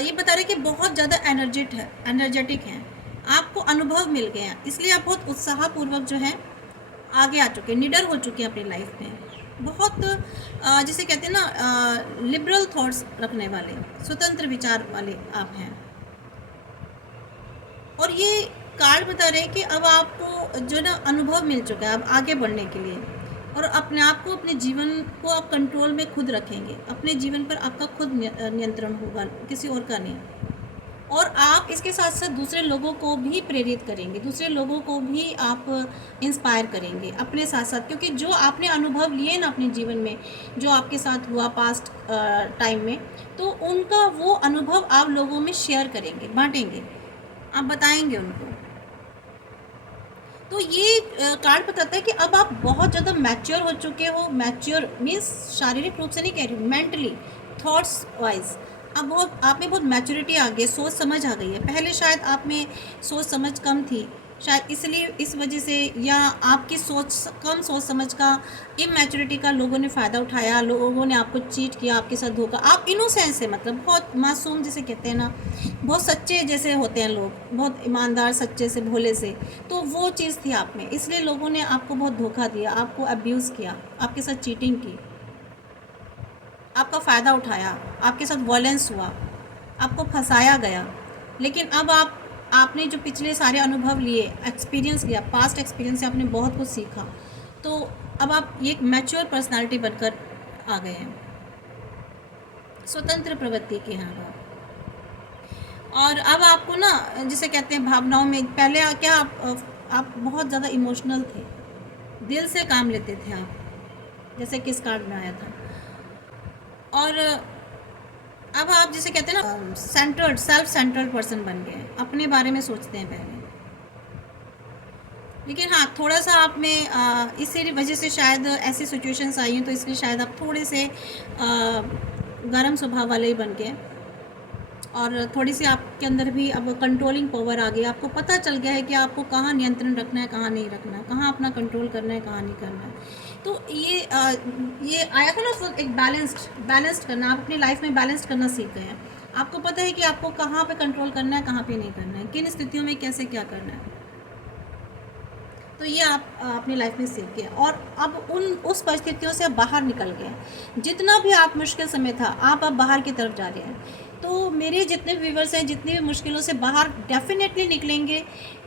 ये बता रहे कि बहुत ज़्यादा एनर्जेटिक हैं। आपको अनुभव मिल गए हैं, इसलिए आप बहुत उत्साहपूर्वक जो है आगे आ चुके हैं, निडर हो चुके हैं अपनी लाइफ में। बहुत जिसे कहते हैं ना, लिबरल थॉट्स रखने वाले, स्वतंत्र विचार वाले आप हैं। और ये कार्ड बता रहे हैं कि अब आपको जो ना अनुभव मिल चुका है अब आगे बढ़ने के लिए, और अपने आप को, अपने जीवन को आप कंट्रोल में खुद रखेंगे। अपने जीवन पर आपका खुद नियंत्रण होगा, किसी और का नहीं। और आप इसके साथ साथ दूसरे लोगों को भी प्रेरित करेंगे, दूसरे लोगों को भी आप इंस्पायर करेंगे अपने साथ साथ, क्योंकि जो आपने अनुभव लिए ना अपने जीवन में, जो आपके साथ हुआ पास्ट टाइम में, तो उनका वो अनुभव आप लोगों में शेयर करेंगे, बांटेंगे, आप बताएंगे उनको। तो ये कार्ड बताता है कि अब आप बहुत ज़्यादा मैच्योर हो चुके हो। मैच्योर मीन्स शारीरिक रूप से नहीं कह रही हूँ, मेंटली, थॉट्स वाइज अब बहुत आप में बहुत मैच्योरिटी आ गई, सोच समझ आ गई है। पहले शायद आप में सोच समझ कम थी, शायद इसलिए इस वजह से, या आपकी सोच समझ का, इमैच्योरिटी का लोगों ने फ़ायदा उठाया, लोगों ने आपको चीट किया, आपके साथ धोखा। आप इनोसेंस से, मतलब बहुत मासूम जिसे कहते हैं ना, बहुत सच्चे जैसे होते हैं लोग, बहुत ईमानदार, सच्चे से, भोले से, तो वो चीज़ थी आप में, इसलिए लोगों ने आपको बहुत धोखा दिया, आपको अब्यूज़ किया, आपके साथ चीटिंग की, आपका फ़ायदा उठाया, आपके साथ वॉयलेंस हुआ, आपको फंसाया गया। लेकिन अब आपने जो पिछले सारे अनुभव लिए, एक्सपीरियंस लिया, पास्ट एक्सपीरियंस से आपने बहुत कुछ सीखा, तो अब आप एक मैच्योर पर्सनालिटी बनकर आ गए हैं, स्वतंत्र प्रवृत्ति के हैं आप। और अब आपको ना, जिसे कहते हैं भावनाओं में, पहले क्या आप बहुत ज़्यादा इमोशनल थे, दिल से काम लेते थे आप, जैसे किस कार्ड में आया था। और अब आप जिसे कहते हैं ना सेंटर्ड, सेल्फ सेंटर्ड पर्सन बन गए, अपने बारे में सोचते हैं पहले। लेकिन हाँ, थोड़ा सा आप में इसी वजह से शायद ऐसी सिचुएशंस आई हैं, तो इसलिए शायद आप थोड़े से गर्म स्वभाव वाले ही बन गए, और थोड़ी सी आपके अंदर भी अब कंट्रोलिंग पावर आ गई। आपको पता चल गया है कि आपको कहाँ नियंत्रण रखना है, कहाँ नहीं रखना है, कहाँ अपना कंट्रोल करना है, कहाँ नहीं करना है। तो ये आया था ना, तो एक बैलेंस्ड करना, आप अपनी लाइफ में बैलेंस्ड करना सीख गए हैं। आपको पता है कि आपको कहाँ पे कंट्रोल करना है, कहाँ पे नहीं करना है, किन स्थितियों में कैसे क्या करना है। तो ये आप अपनी लाइफ में सीख गए, और अब उस परिस्थितियों से आप बाहर निकल गए। जितना भी आप मुश्किल समय था, आप अब बाहर की तरफ जा रहे हैं। तो मेरे जितने व्यूवर्स हैं, जितनी भी मुश्किलों से बाहर डेफिनेटली निकलेंगे,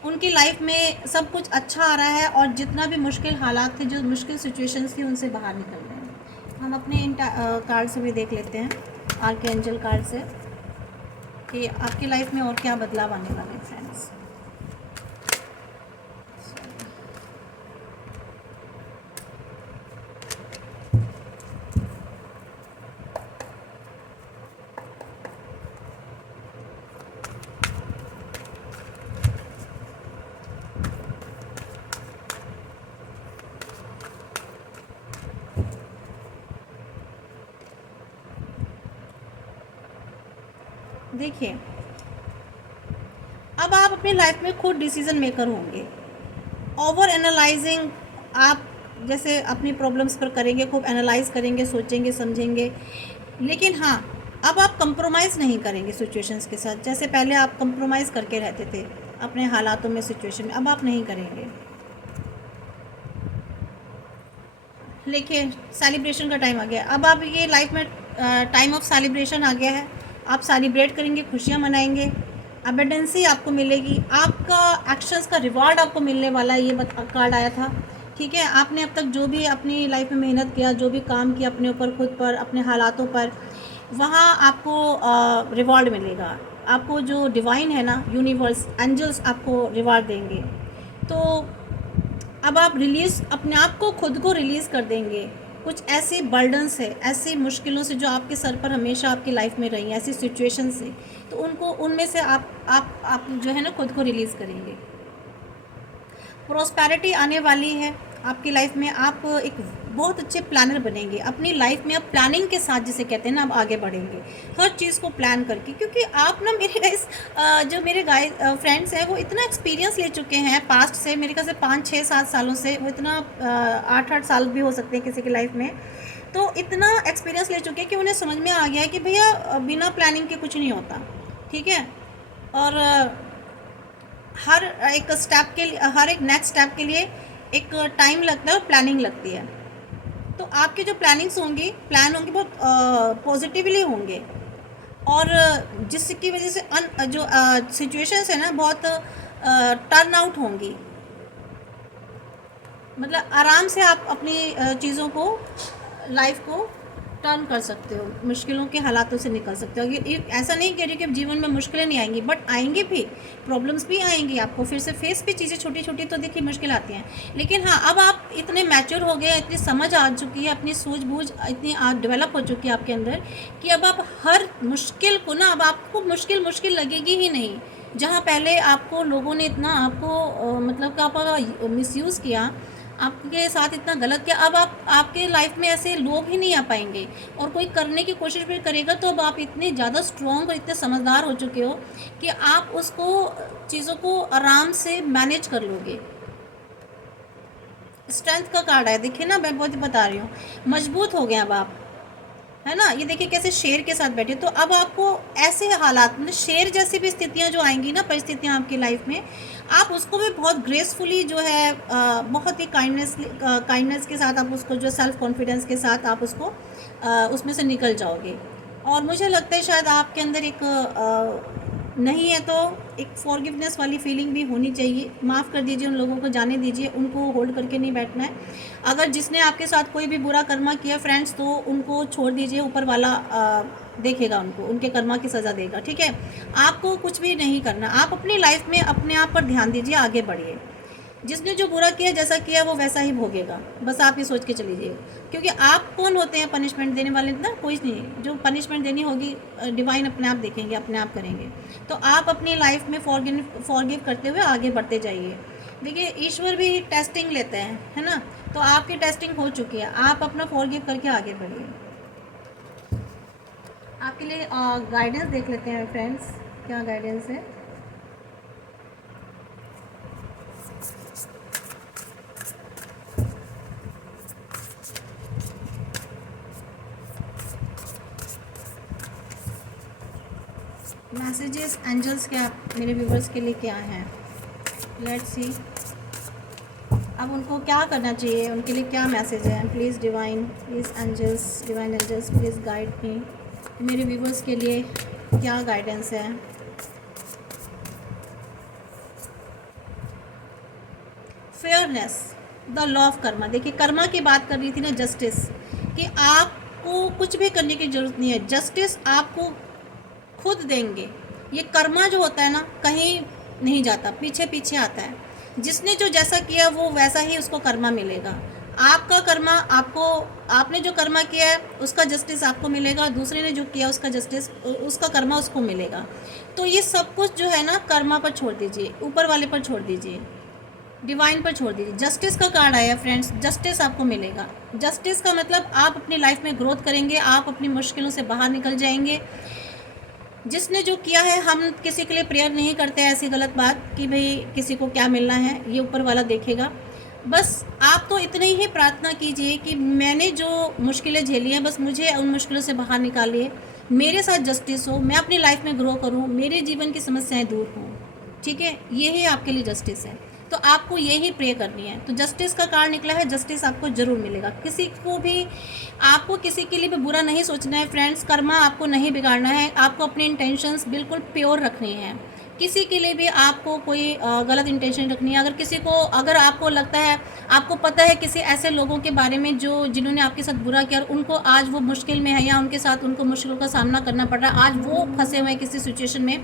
उनकी लाइफ में सब कुछ अच्छा आ रहा है, और जितना भी मुश्किल हालात थे, जो मुश्किल सिचुएशंस थी, उनसे बाहर निकल रहे हैं। हम अपने इन कार्ड से भी देख लेते हैं, आर्कएंजल कार्ड से, कि आपकी लाइफ में और क्या बदलाव आने वाले हैं फ्रेंड्स। देखिए, अब आप अपनी लाइफ में खुद डिसीजन मेकर होंगे। ओवर एनालाइजिंग आप जैसे अपनी प्रॉब्लम्स पर करेंगे, खूब एनालाइज करेंगे, सोचेंगे, समझेंगे। लेकिन हाँ, अब आप कंप्रोमाइज़ नहीं करेंगे सिचुएशंस के साथ। जैसे पहले आप कंप्रोमाइज़ करके रहते थे अपने हालातों में, सिचुएशन में, अब आप नहीं करेंगे। देखिए, सेलिब्रेशन का टाइम आ गया। अब आप ये लाइफ में टाइम ऑफ सेलिब्रेशन आ गया है। आप सेलिब्रेट करेंगे, खुशियाँ मनाएंगे, अबेंडेंसी आपको मिलेगी, आपका एक्शंस का रिवॉर्ड आपको मिलने वाला है। ये कार्ड आया था, ठीक है। आपने अब तक जो भी अपनी लाइफ में मेहनत किया, जो भी काम किया अपने ऊपर, खुद पर, अपने हालातों पर, वहाँ आपको रिवॉर्ड मिलेगा। आपको जो डिवाइन है ना, यूनिवर्स, एंजल्स आपको रिवॉर्ड देंगे। तो अब आप अपने आप को, खुद को रिलीज़ कर देंगे। कुछ ऐसे बर्डन्स है, ऐसी मुश्किलों से जो आपके सर पर हमेशा आपकी लाइफ में रही, ऐसी सिचुएशन से, तो उनमें से आप जो है ना, खुद को रिलीज़ करेंगे। प्रॉस्पेरिटी आने वाली है आपकी लाइफ में। आप एक बहुत अच्छे प्लानर बनेंगे अपनी लाइफ में। आप प्लानिंग के साथ, जिसे कहते हैं ना, आप आगे बढ़ेंगे हर चीज़ को प्लान करके। क्योंकि आप ना, मेरे गाइस, जो मेरे फ्रेंड्स हैं, वो इतना एक्सपीरियंस ले चुके हैं पास्ट से, मेरे ख्याल से 5-6-7 सालों से, वो इतना 8-8 साल भी हो सकते हैं किसी की लाइफ में। तो इतना एक्सपीरियंस ले चुके हैं कि उन्हें समझ में आ गया है कि भैया बिना प्लानिंग के कुछ नहीं होता, ठीक है। और हर एक स्टेप के लिए, हर एक नेक्स्ट स्टेप के लिए एक टाइम लगता है और प्लानिंग लगती है। तो आपके जो प्लान होंगे बहुत पॉजिटिवली होंगे, और जिसकी वजह से जो सिचुएशंस है ना, बहुत टर्न आउट होंगी। मतलब आराम से आप अपनी चीज़ों को, लाइफ को टर्न कर सकते हो, मुश्किलों के हालातों से निकल सकते हो। ये ऐसा नहीं कह रही कि जीवन में मुश्किलें नहीं आएंगी, बट आएंगी भी, प्रॉब्लम्स भी आएंगी, आपको फिर से फेस भी चीज़ें छोटी छोटी तो देखिए मुश्किल आती हैं। लेकिन हाँ, अब आप इतने मैच्योर हो गए, इतनी समझ आ चुकी है, अपनी सूझबूझ इतनी डेवलप हो चुकी है आपके अंदर, कि अब आप हर मुश्किल को ना, अब आपको मुश्किल लगेगी ही नहीं। जहाँ पहले आपको लोगों ने इतना आपको मतलब कि आपका मिसयूज़ किया, आपके साथ इतना गलत किया, अब आप आपके लाइफ में ऐसे लोग ही नहीं आ पाएंगे। और कोई करने की कोशिश भी करेगा तो अब आप इतने ज़्यादा स्ट्रॉन्ग और इतने समझदार हो चुके हो कि आप उसको चीज़ों को आराम से मैनेज कर लोगे। स्ट्रेंथ का कार्ड है, देखिए ना, मैं बहुत बता रही हूँ, मजबूत हो गए अब आप, है ना। ये देखिए कैसे शेर के साथ बैठे, तो अब आपको ऐसे हालात में शेर जैसी भी स्थितियां जो आएंगी ना, परिस्थितियां आपकी लाइफ में, आप उसको भी बहुत ग्रेसफुली जो है बहुत ही काइंडनेस के साथ आप उसको जो सेल्फ कॉन्फिडेंस के साथ आप उसको उसमें से निकल जाओगे। और मुझे लगता है शायद आपके अंदर एक नहीं है तो एक फॉरगिवनेस वाली फीलिंग भी होनी चाहिए। माफ़ कर दीजिए उन लोगों को, जाने दीजिए, उनको होल्ड करके नहीं बैठना है। अगर जिसने आपके साथ कोई भी बुरा कर्मा किया फ्रेंड्स, तो उनको छोड़ दीजिए, ऊपर वाला देखेगा उनको, उनके कर्मा की सज़ा देगा, ठीक है। आपको कुछ भी नहीं करना, आप अपनी लाइफ में अपने आप पर ध्यान दीजिए, आगे बढ़िए। जिसने जो बुरा किया, जैसा किया, वो वैसा ही भोगेगा, बस आप ये सोच के चलीजिए। क्योंकि आप कौन होते हैं पनिशमेंट देने वाले? ना, कोई नहीं। जो पनिशमेंट देनी होगी डिवाइन अपने आप देखेंगे, अपने आप करेंगे। तो आप अपनी लाइफ में फॉरगिव करते हुए आगे बढ़ते जाइए। देखिए ईश्वर भी टेस्टिंग लेते हैं, है ना। तो आपकी टेस्टिंग हो चुकी है, आप अपना फॉरगिव करके आगे बढ़िए। आपके लिए गाइडेंस देख लेते हैं फ्रेंड्स, क्या गाइडेंस है। मैसेजेस एंजल्स क्या मेरे व्यूवर्स के लिए क्या हैं, लेट्स सी। अब उनको क्या करना चाहिए, उनके लिए क्या मैसेज है। Please divine, please angels, divine angels, please guide me. मेरे व्यूवर्स के लिए क्या गाइडेंस है। Fairness, the law of karma. देखिए कर्मा की बात कर रही थी ना, जस्टिस, कि आपको कुछ भी करने की ज़रूरत नहीं है, जस्टिस आपको खुद देंगे। ये कर्मा जो होता है ना, कहीं नहीं जाता, पीछे पीछे आता है। जिसने जो जैसा किया वो वैसा ही उसको कर्मा मिलेगा। आपका कर्मा आपको, आपने जो कर्मा किया है उसका जस्टिस आपको मिलेगा, दूसरे ने जो किया उसका जस्टिस, उसका कर्मा उसको मिलेगा। तो ये सब कुछ जो है ना, कर्मा पर छोड़ दीजिए, ऊपर वाले पर छोड़ दीजिए, डिवाइन पर छोड़ दीजिए। जस्टिस का कार्ड आया फ्रेंड्स, जस्टिस आपको मिलेगा। जस्टिस का मतलब आप अपनी लाइफ में ग्रोथ करेंगे, आप अपनी मुश्किलों से बाहर निकल जाएंगे। जिसने जो किया है, हम किसी के लिए प्रेयर नहीं करते हैं ऐसी गलत बात कि भाई किसी को क्या मिलना है, ये ऊपर वाला देखेगा। बस आप तो इतनी ही प्रार्थना कीजिए कि मैंने जो मुश्किलें झेली हैं, बस मुझे उन मुश्किलों से बाहर निकालिए, मेरे साथ जस्टिस हो, मैं अपनी लाइफ में ग्रो करूँ, मेरे जीवन की समस्याएं दूर हों, ठीक है। यही आपके लिए जस्टिस है, तो आपको यही प्रे करनी है। तो जस्टिस का कार्ड निकला है, जस्टिस आपको ज़रूर मिलेगा। किसी को भी, आपको किसी के लिए भी बुरा नहीं सोचना है फ्रेंड्स, कर्मा आपको नहीं बिगाड़ना है, आपको अपने इंटेंशंस बिल्कुल प्योर रखनी है। किसी के लिए भी आपको कोई गलत इंटेंशन रखनी है। अगर किसी को, अगर आपको लगता है, आपको पता है किसी ऐसे लोगों के बारे में जो जिन्होंने आपके साथ बुरा किया और उनको आज वो मुश्किल में है, या उनके साथ उनको मुश्किलों का सामना करना पड़ रहा है, आज वो फंसे हुए हैं किसी सिचुएशन में,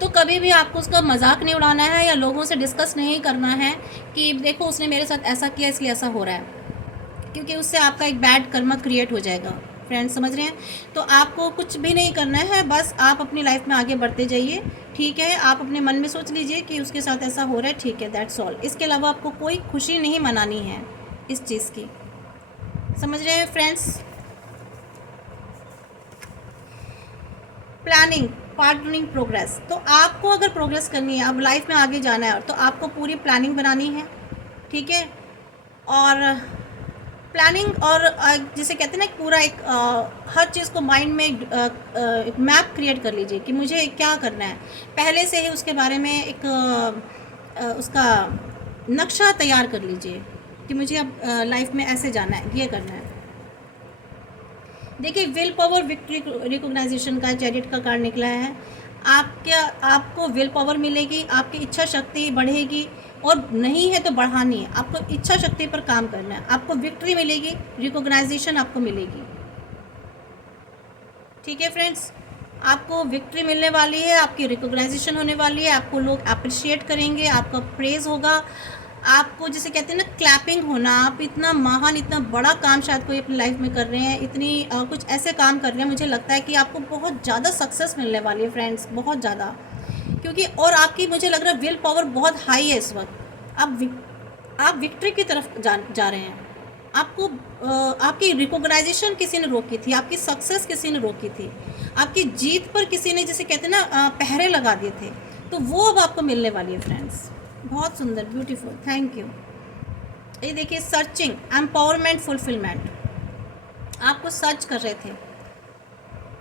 तो कभी भी आपको उसका मजाक नहीं उड़ाना है, या लोगों से डिस्कस नहीं करना है कि देखो उसने मेरे साथ ऐसा किया इसलिए ऐसा हो रहा है, क्योंकि उससे आपका एक बैड कर्मा क्रिएट हो जाएगा। फ्रेंड्स समझ रहे हैं? तो आपको कुछ भी नहीं करना है, बस आप अपनी लाइफ में आगे बढ़ते जाइए, ठीक है। आप अपने मन में सोच लीजिए कि उसके साथ ऐसा हो रहा है, ठीक है, दैट्स ऑल। इसके अलावा आपको कोई खुशी नहीं मनानी है इस चीज़ की, समझ रहे हैं फ्रेंड्स। Planning, partnering, progress. तो आपको अगर प्रोग्रेस करनी है, अब लाइफ में आगे जाना है, तो आपको पूरी प्लानिंग बनानी है, ठीक है। और प्लानिंग, और जिसे कहते हैं ना, पूरा एक हर चीज़ को माइंड में एक मैप क्रिएट कर लीजिए कि मुझे क्या करना है, पहले से ही उसके बारे में एक उसका नक्शा तैयार कर लीजिए कि मुझे अब लाइफ में ऐसे जाना है, ये करना है। देखिए विल पावर, विक्ट्री, रिकॉग्नाइजेशन का चैरिट का कार्ड निकला है। आपको विल पावर मिलेगी, आपकी इच्छा शक्ति बढ़ेगी, और नहीं है तो बढ़ानी है, आपको इच्छा शक्ति पर काम करना है। आपको विक्ट्री मिलेगी, रिकॉग्नाइजेशन आपको मिलेगी, ठीक है फ्रेंड्स। आपको विक्ट्री मिलने वाली है, आपकी रिकॉग्नाइजेशन होने वाली है, आपको लोग अप्रिशिएट करेंगे, आपका प्रेज होगा, आपको जिसे कहते हैं ना क्लैपिंग होना। आप इतना महान, इतना बड़ा काम शायद कोई अपनी लाइफ में कर रहे हैं, इतनी कुछ ऐसे काम कर रहे हैं, मुझे लगता है कि आपको बहुत ज़्यादा सक्सेस मिलने वाली है फ्रेंड्स, बहुत ज़्यादा। क्योंकि और आपकी मुझे लग रहा है विल पावर बहुत हाई है इस वक्त। आप विक्ट्री की तरफ जा रहे हैं। आपको आपकी रिकॉग्नाइजेशन किसी ने रोकी थी, आपकी सक्सेस किसी ने रोकी थी, आपकी जीत पर किसी ने, जैसे कहते हैं ना, पहरे लगा दिए थे, तो वो अब आपको मिलने वाली है फ्रेंड्स। बहुत सुंदर, ब्यूटीफुल, थैंक यू। ये देखिए, सर्चिंग, एम्पावरमेंट, फुलफिलमेंट। आपको सर्च कर रहे थे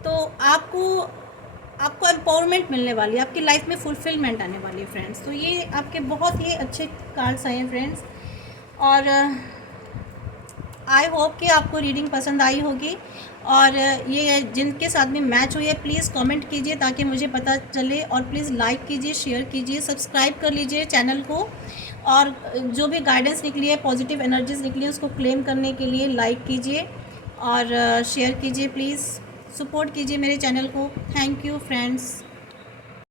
तो आपको एम्पावरमेंट मिलने वाली है, आपकी लाइफ में फुलफिलमेंट आने वाली है फ्रेंड्स। तो ये आपके बहुत ही अच्छे कार्ड्स आए हैं फ्रेंड्स, और आई होप कि आपको रीडिंग पसंद आई होगी। और ये जिनके साथ में मैच हुई है प्लीज़ कमेंट कीजिए ताकि मुझे पता चले, और प्लीज़ लाइक कीजिए, शेयर कीजिए, सब्सक्राइब कर लीजिए चैनल को। और जो भी गाइडेंस निकली है, पॉजिटिव एनर्जीज निकली है, उसको क्लेम करने के लिए लाइक कीजिए और शेयर कीजिए। प्लीज़ सपोर्ट कीजिए मेरे चैनल को। Thank you friends.